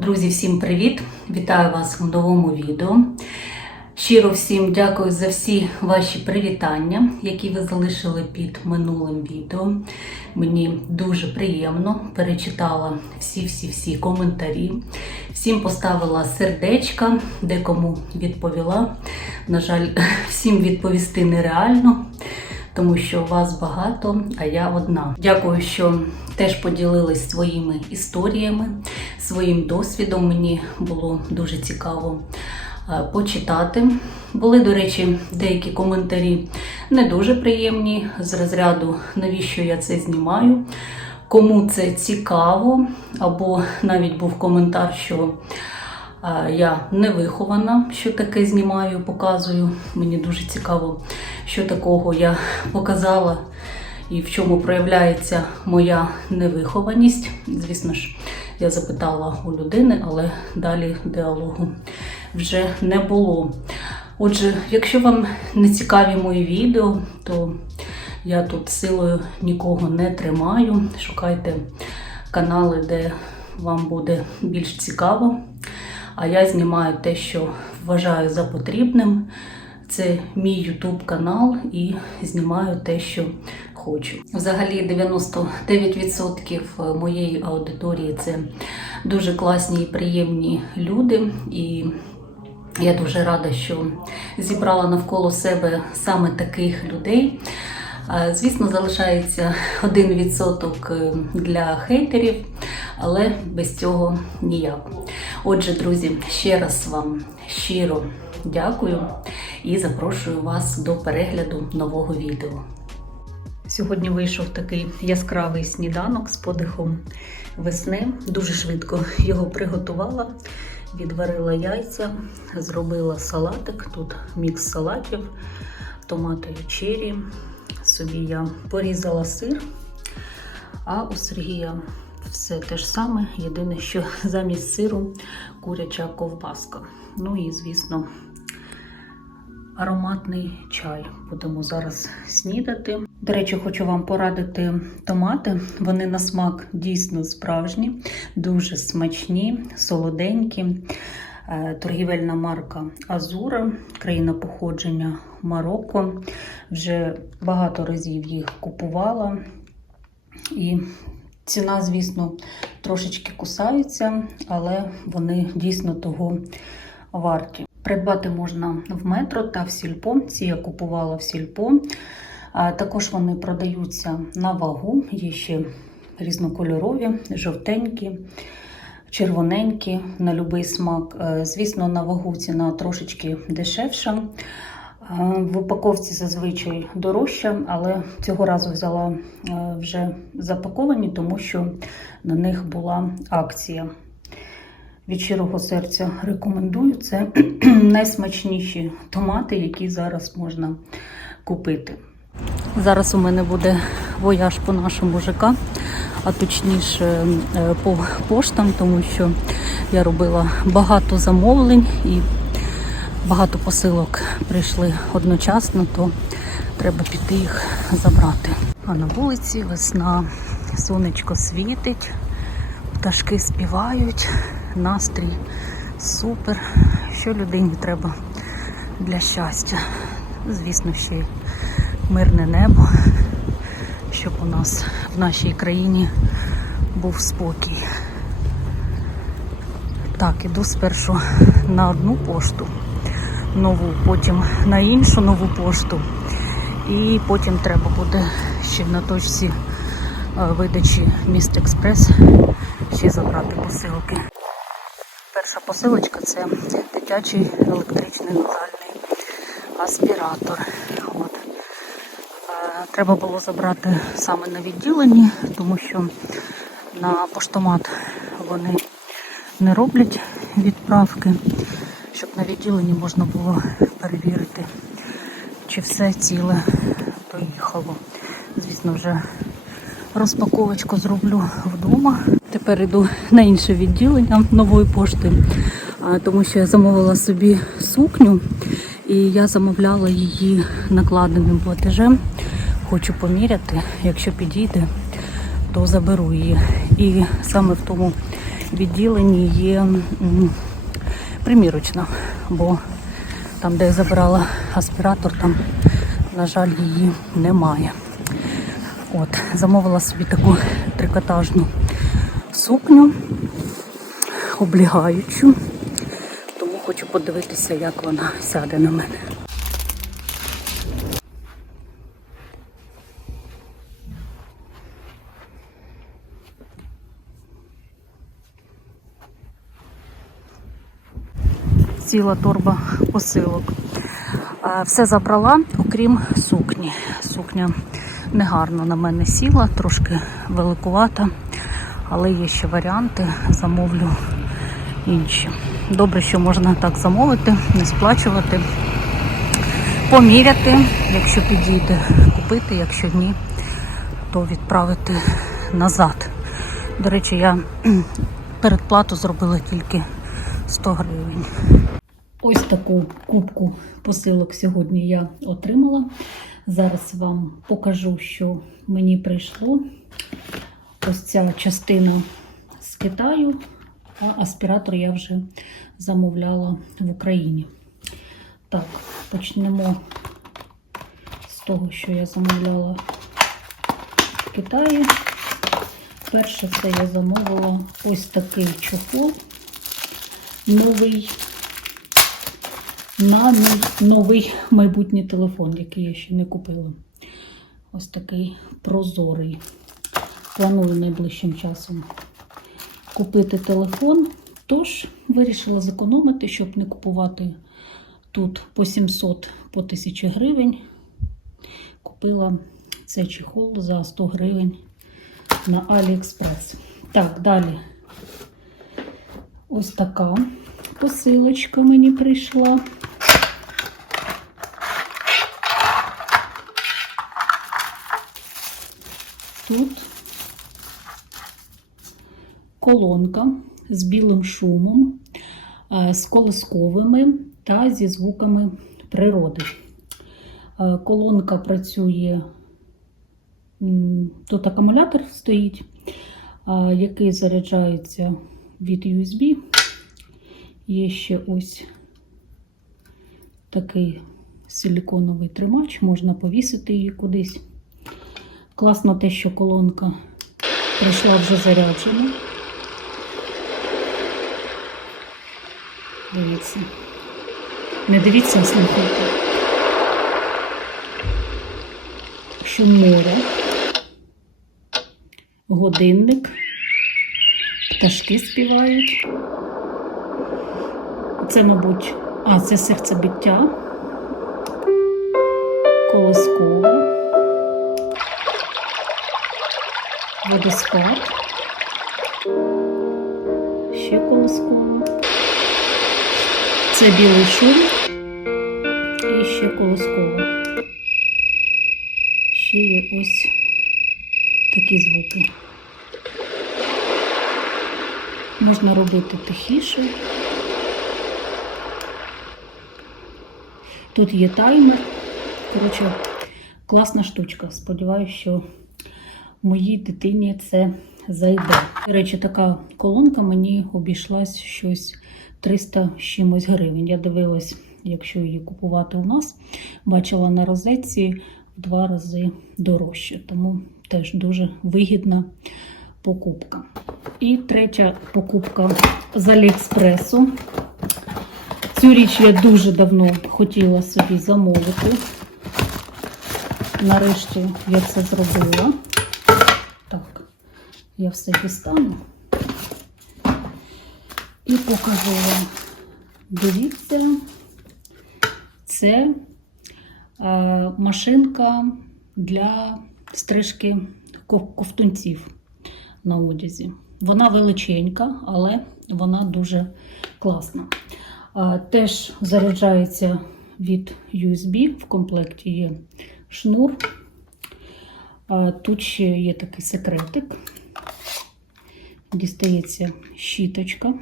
Друзі, всім привіт! Вітаю вас в новому відео. Щиро всім дякую за всі ваші привітання, які ви залишили під минулим відео. Мені дуже приємно перечитала всі-всі-всі коментарі. Всім поставила сердечка, декому відповіла. На жаль, всім відповісти нереально тому що вас багато, а я одна. Дякую, що теж поділились своїми історіями, своїм досвідом. Мені було дуже цікаво е, почитати. Були, до речі, деякі коментарі не дуже приємні з розряду, навіщо я це знімаю. Кому це цікаво, або навіть був коментар, що е, я не вихована, що таке знімаю, показую. Мені дуже цікаво, що такого я показала і в чому проявляється моя невихованість. Звісно ж, я запитала у людини, але далі діалогу вже не було. Отже, якщо вам не цікаві мої відео, то я тут силою нікого не тримаю. Шукайте канали, де вам буде більш цікаво. А я знімаю те, що вважаю за потрібним. Це мій YouTube канал і знімаю те, що хочу. Взагалі, 99% моєї аудиторії це дуже класні і приємні люди. І я дуже рада, що зібрала навколо себе саме таких людей. Е, Звісно, залишається 1% для хейтерів, але без цього ніяк. Отже, друзі, ще раз вам щиро дякую і запрошую вас до перегляду нового відео. Сьогодні вийшов такий яскравий сніданок з подихом весни. Дуже швидко його приготувала. Відварила яйця, зробила салатик. Тут мікс салатів, томати і чері. Собі я порізала сир, а у Сергія все те ж саме. Єдине, що замість сиру куряча ковбаска. Ну і, звісно, ароматний чай. Будемо зараз снідати. До речі, хочу вам порадити томати. Вони на смак дійсно справжні, дуже смачні, солоденькі. Е, Торгівельна марка Азура, країна походження Марокко. Вже багато разів їх купувала. І ціна, звісно, трошечки кусається, але вони дійсно того варті. Придбати можна в метро та в сільпо. Ці я купувала в сільпо. Також вони продаються на вагу, є ще різнокольорові, жовтенькі, червоненькі, на будь-який смак. Е, Звісно, на вагу ціна трошечки дешевша. Е, В упаковці зазвичай дорожча, але цього разу взяла е, вже запаковані, тому що на них була акція. Від щирого серця рекомендую. Це найсмачніші томати, які зараз можна купити. Зараз у мене буде вояж по нашому ЖК, а точніше е, по поштам, тому що я робила багато замовлень і багато посилок прийшли одночасно, то треба піти їх забрати. А на вулиці весна, сонечко світить, пташки співають, настрій супер. Що людині треба для щастя? Звісно, ще й мирне небо, щоб у нас в нашій країні був спокій. Так, іду спершу на одну пошту, нову, потім на іншу нову пошту. І потім треба буде ще на точці е, видачі Міст Експрес ще забрати посилки. Перша посилочка це дитячий електричний нагальний аспіратор. От. Е, Треба було забрати саме на відділенні, тому що на поштомат вони не роблять відправки, щоб на відділенні можна було перевірити, чи все ціле доїхало. Звісно, вже розпаковочку зроблю вдома. Тепер йду на інше відділення нової пошти, тому що я замовила собі сукню і я замовляла її накладеним платежем. Хочу поміряти, якщо підійде, то заберу її. І саме в тому відділенні є примірочна, бо там, де я забирала аспіратор, там, на жаль, її немає. От, замовила собі таку трикотажну сукню, облігаючу, тому хочу подивитися, як вона сяде на мене. ціла торба посилок. Все забрала, окрім сукні. Сукня негарно на мене сіла, трошки великувата, але є ще варіанти, замовлю інші. Добре, що можна так замовити, не сплачувати, поміряти, якщо підійде, купити, якщо ні, то відправити назад. До речі, я передплату зробила тільки 100 гривень. Ось таку кубку посилок сьогодні я отримала. Зараз вам покажу, що мені прийшло. Ось ця частина з Китаю, а аспіратор я вже замовляла в Україні. Так, почнемо з того, що я замовляла в Китаї. Перше це я замовила ось такий чохол новий на новий майбутній телефон, який я ще не купила. Ось такий прозорий. Планую найближчим часом купити телефон. Тож вирішила зекономити, щоб не купувати тут по 700 по 1000 гривень. Купила цей чехол за 100 гривень на AliExpress. Так, далі. Ось така посилочка мені прийшла. Тут колонка з білим шумом, е, з колисковими та зі звуками природи. Е, Колонка працює, тут акумулятор стоїть, е, який заряджається від USB. Є ще ось такий силіконовий тримач, можна повісити її кудись. Класно те, що колонка прийшла вже заряджена. Дивіться. Не дивіться, а слухайте. Шум моря, годинник, пташки співають. Це, мабуть, а, це серцебиття, колоскове, водоспад, ще колоскове. Це білий шум і ще колоскове. Ще є ось такі звуки. Можна робити тихіше. Тут є таймер. Коротше, класна штучка. Сподіваюся, що моїй дитині це зайде. До речі, така колонка мені обійшлась щось 300 з чимось гривень. Я дивилась, якщо її купувати у нас, бачила на розетці в два рази дорожче. Тому теж дуже вигідна покупка. І третя покупка з Аліекспресу. Цю річ я дуже давно хотіла собі замовити. Нарешті я це зробила. Я все дістану і покажу вам. Дивіться, це е, машинка для стрижки ков- ковтунців на одязі. Вона величенька, але вона дуже класна. А, Теж заряджається від USB, в комплекті є шнур. Тут ще є такий секретик. Дістається щіточка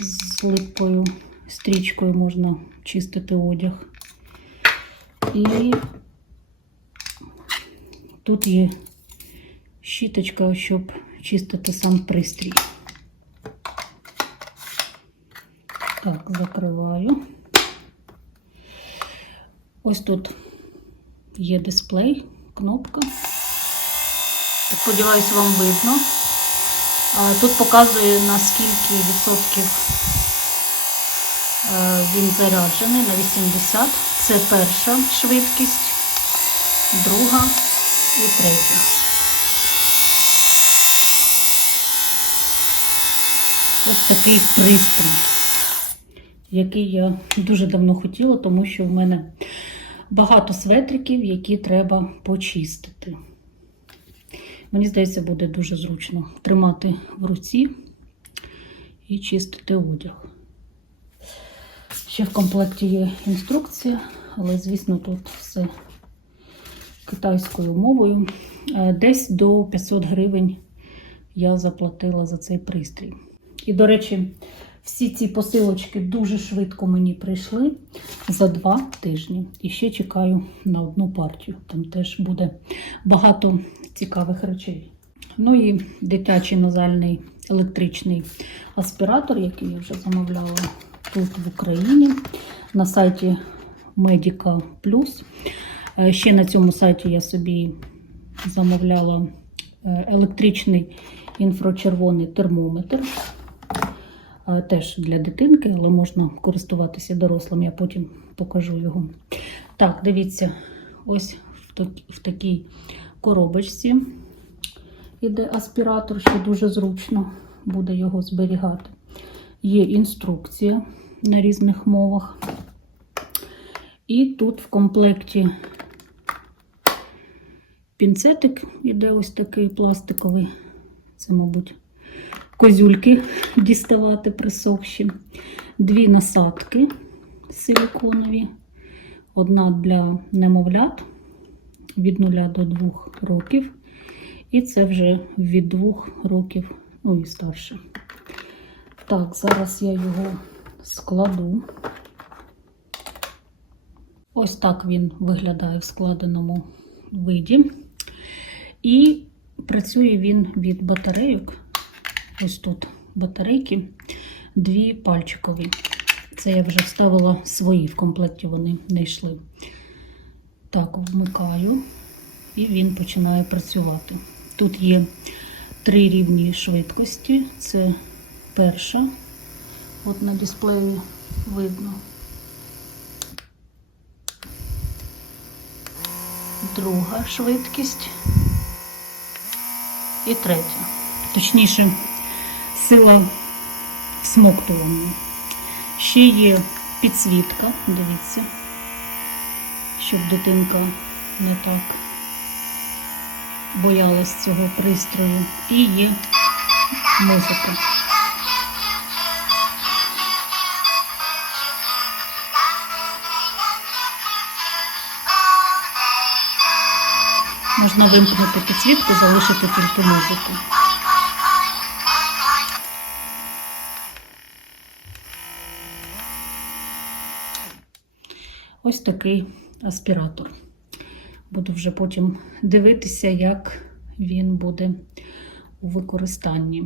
з липкою стрічкою можна чистити одяг. І тут є щіточка, щоб чистити сам пристрій. Так, закриваю. Ось тут є дисплей, кнопка. Сподіваюсь, вам видно. Тут показує на скільки відсотків е, він заряджений на 80. Це перша швидкість, друга і третя. Ось такий пристрій, який я дуже давно хотіла, тому що в мене багато светриків, які треба почистити. Мені здається, буде дуже зручно тримати в руці і чистити одяг. Ще в комплекті є інструкція, але, звісно, тут все китайською мовою. Е, Десь до 500 гривень я заплатила за цей пристрій. І, до речі, всі ці посилочки дуже швидко мені прийшли за два тижні. І ще чекаю на одну партію. Там теж буде багато цікавих речей. Ну і дитячий назальний електричний аспіратор, який я вже замовляла тут в Україні на сайті Medica Plus. Е, Ще на цьому сайті я собі замовляла е, електричний інфрачервоний термометр. Теж для дитинки, але можна користуватися дорослим, я потім покажу його. Так, дивіться, ось в, так- в такій коробочці іде аспіратор, що дуже зручно буде його зберігати. Є інструкція на різних мовах. І тут в комплекті пінцетик іде ось такий пластиковий. Це, мабуть, козюльки діставати присохші. Дві насадки силиконові. Одна для немовлят від 0 до 2 років. І це вже від 2 років, ну і старше. Так, зараз я його складу. Ось так він виглядає в складеному виді. І працює він від батарейок. Ось тут батарейки, дві пальчикові. Це я вже вставила свої в комплекті, вони не йшли. Так, вмикаю, і він починає працювати. Тут є три рівні швидкості. Це перша, от на дисплеї видно. Друга швидкість і третя. Точніше, сила всмоктування. Ще є підсвітка, дивіться, щоб дитинка не так боялась цього пристрою. І є музика. Можна вимкнути підсвітку, залишити тільки музику. Ось такий аспіратор. Буду вже потім дивитися, як він буде у використанні.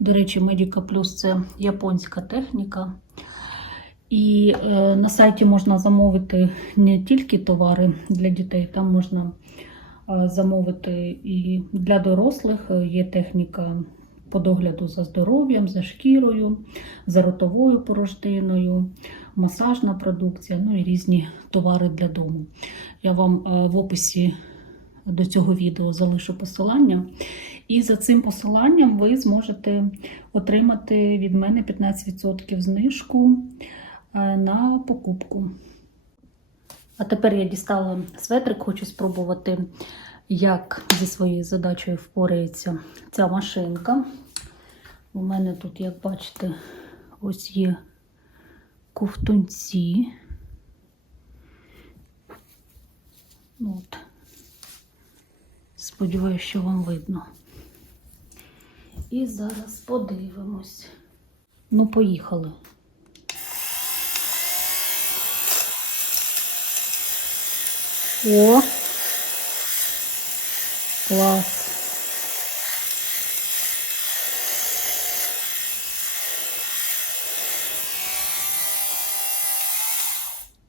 До речі, Medica Plus це японська техніка. І е, на сайті можна замовити не тільки товари для дітей, там можна е, замовити і для дорослих. Є техніка по догляду за здоров'ям, за шкірою, за ротовою порождиною, масажна продукція, ну і різні товари для дому. Я вам е, в описі до цього відео залишу посилання. І за цим посиланням ви зможете отримати від мене 15% знижку е, на покупку. А тепер я дістала светрик, хочу спробувати, як зі своєю задачею впорається ця машинка. У мене тут, як бачите, ось є ковтунці. От. Сподіваюся, що вам видно. І зараз подивимось. Ну, поїхали. О! Вау.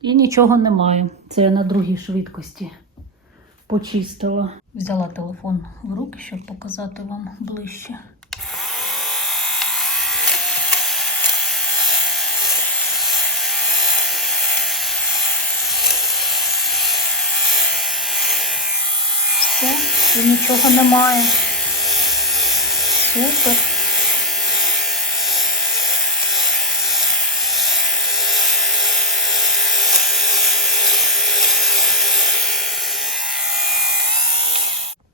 І нічого немає. Це я на другій швидкості почистила. Взяла телефон в руки, щоб показати вам ближче. І нічого немає. Супер.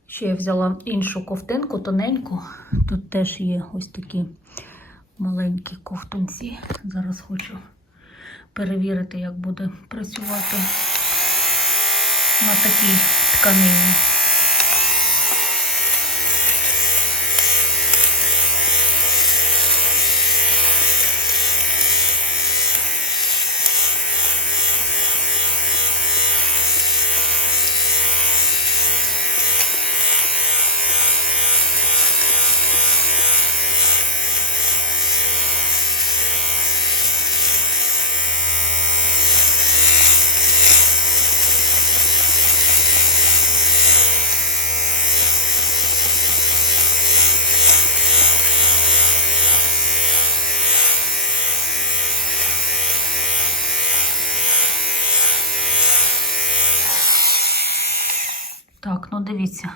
Ще я взяла іншу ковтинку, тоненьку. Тут теж є ось такі маленькі ковтунці. Зараз хочу перевірити, як буде працювати на такій тканині. Так, ну дивіться.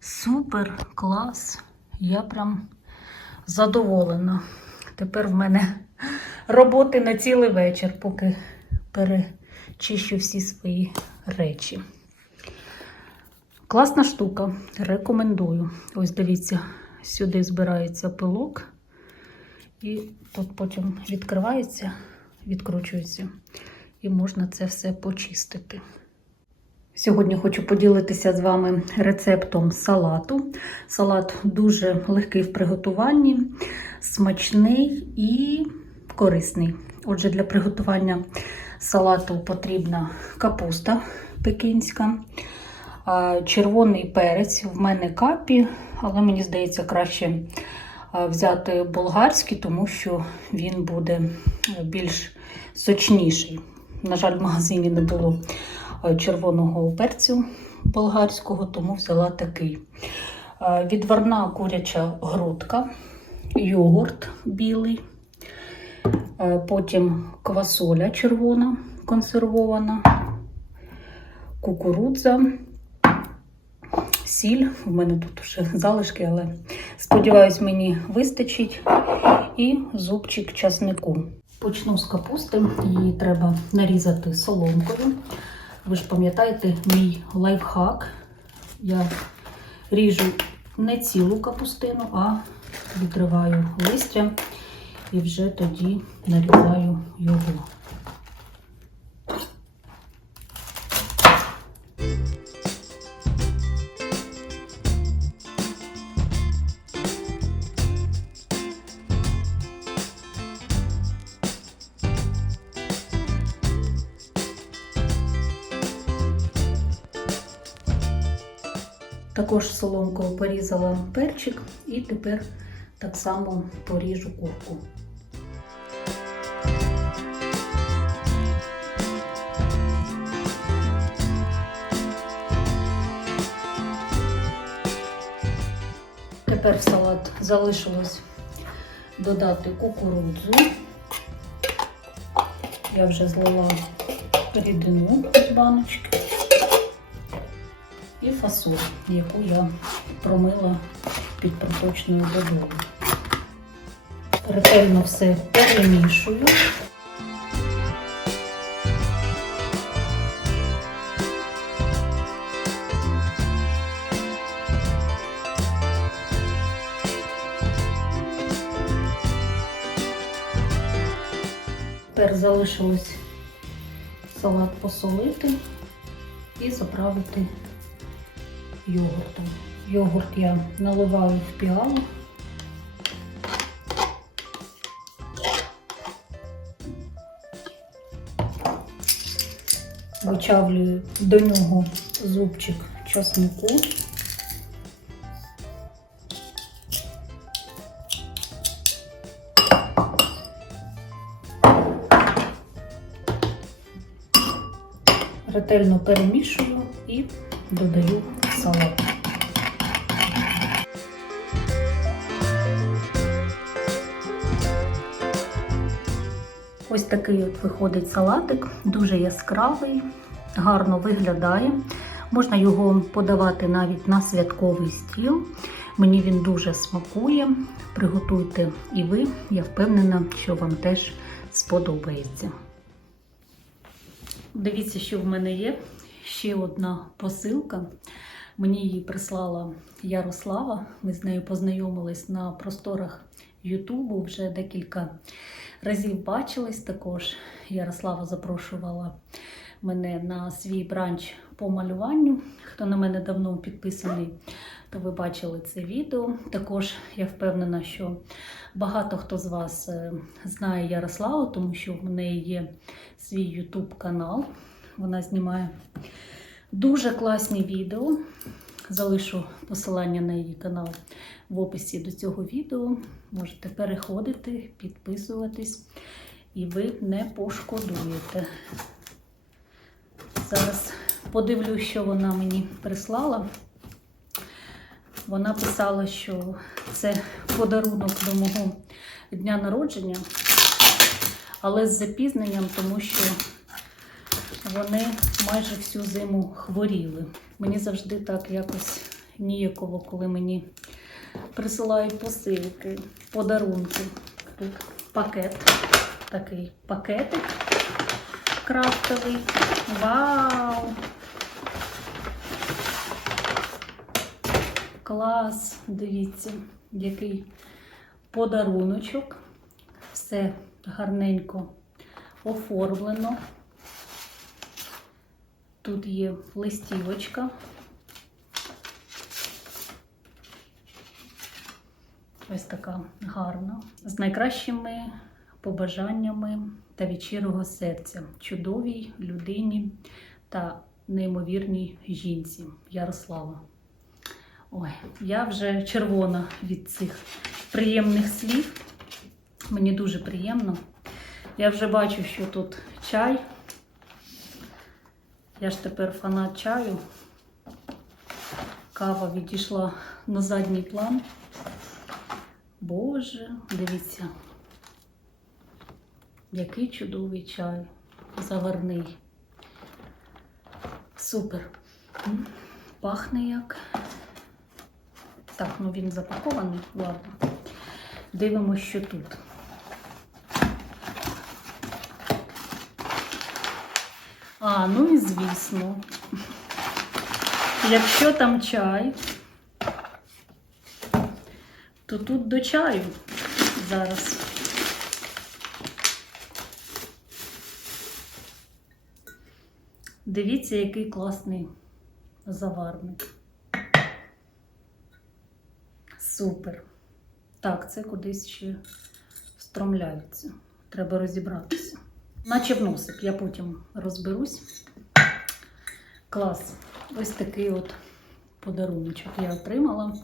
Супер, клас. Я прям задоволена. Тепер в мене роботи на цілий вечір, поки перечищу всі свої речі. Класна штука, рекомендую. Ось дивіться, сюди збирається пилок, і тут потім відкривається, відкручується, і можна це все почистити. Сьогодні хочу поділитися з вами рецептом салату. Салат дуже легкий в приготуванні, смачний і корисний. Отже, для приготування салату потрібна капуста пекінська, червоний перець. В мене капі, але мені здається, краще взяти болгарський, тому що він буде більш сочніший. На жаль, в магазині не було е, червоного перцю болгарського, тому взяла такий. Е, Відварна куряча грудка, йогурт білий, е, потім квасоля червона консервована, кукурудза, сіль. У мене тут вже залишки, але сподіваюсь, мені вистачить. І зубчик часнику. Почну з капусти. Її треба нарізати соломкою. Ви ж пам'ятаєте мій лайфхак. Я ріжу не цілу капустину, а відриваю листя і вже тоді нарізаю його. Також соломкою порізала перчик і тепер так само поріжу курку. Тепер в салат залишилось додати кукурудзу. Я вже злила рідину з баночки фасоль, яку я промила під проточною водою. Ретельно все перемішую. Тепер залишилось салат посолити і заправити йогуртом. Йогурт я наливаю в піалу. Вичавлюю до нього зубчик часнику. Ретельно перемішую і додаю в. Ось такий от виходить салатик, дуже яскравий, гарно виглядає. Можна його подавати навіть на святковий стіл. Мені він дуже смакує. Приготуйте і ви, я впевнена, що вам теж сподобається. Дивіться, що в мене є. Ще одна посилка. Мені її прислала Ярослава. Ми з нею познайомились на просторах Ютубу. Вже декілька разів бачились. Також Ярослава запрошувала мене на свій бранч по малюванню. Хто на мене давно підписаний, то ви бачили це відео. Також я впевнена, що багато хто з вас е, знає Ярославу, тому що в неї є свій YouTube канал. Вона знімає дуже класні відео. Залишу посилання на її канал в описі до цього відео. Можете переходити, підписуватись, і ви не пошкодуєте. Зараз подивлюсь, що вона мені прислала. Вона писала, що це подарунок до мого дня народження, але з запізненням, тому що вони майже всю зиму хворіли. Мені завжди так якось ніяково, коли мені присилають посилки, подарунки. Тут пакет, такий пакетик крафтовий. Вау! Клас! Дивіться, який подаруночок. Все гарненько оформлено. Тут є листівочка. Ось така гарна. З найкращими побажаннями та від щирого серця, чудовій людині та неймовірній жінці Ярослава. Ой, я вже червона від цих приємних слів. Мені дуже приємно. Я вже бачу, що тут чай. Я ж тепер фанат чаю. Кава відійшла на задній план. Боже, дивіться, який чудовий чай, заварний. Супер. Пахне як. Так, ну він запакований, ладно. Дивимося, що тут. А, ну і звісно. Якщо там чай, то тут до чаю зараз. Дивіться, який класний заварник. Супер. Так, це кудись ще встромляється. Треба розібратися. Наче в носик, я потім розберусь. Клас. Ось такий от подаруночок я отримала.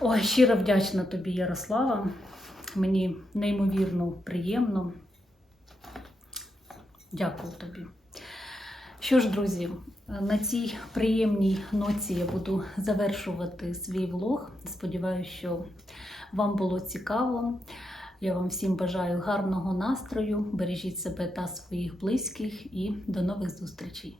Ой, щиро вдячна тобі, Ярослава. Мені неймовірно приємно. Дякую тобі. Що ж, друзі, на цій приємній ноці я буду завершувати свій влог. Сподіваюся, що вам було цікаво. Я вам всім бажаю гарного настрою, бережіть себе та своїх близьких і до нових зустрічей!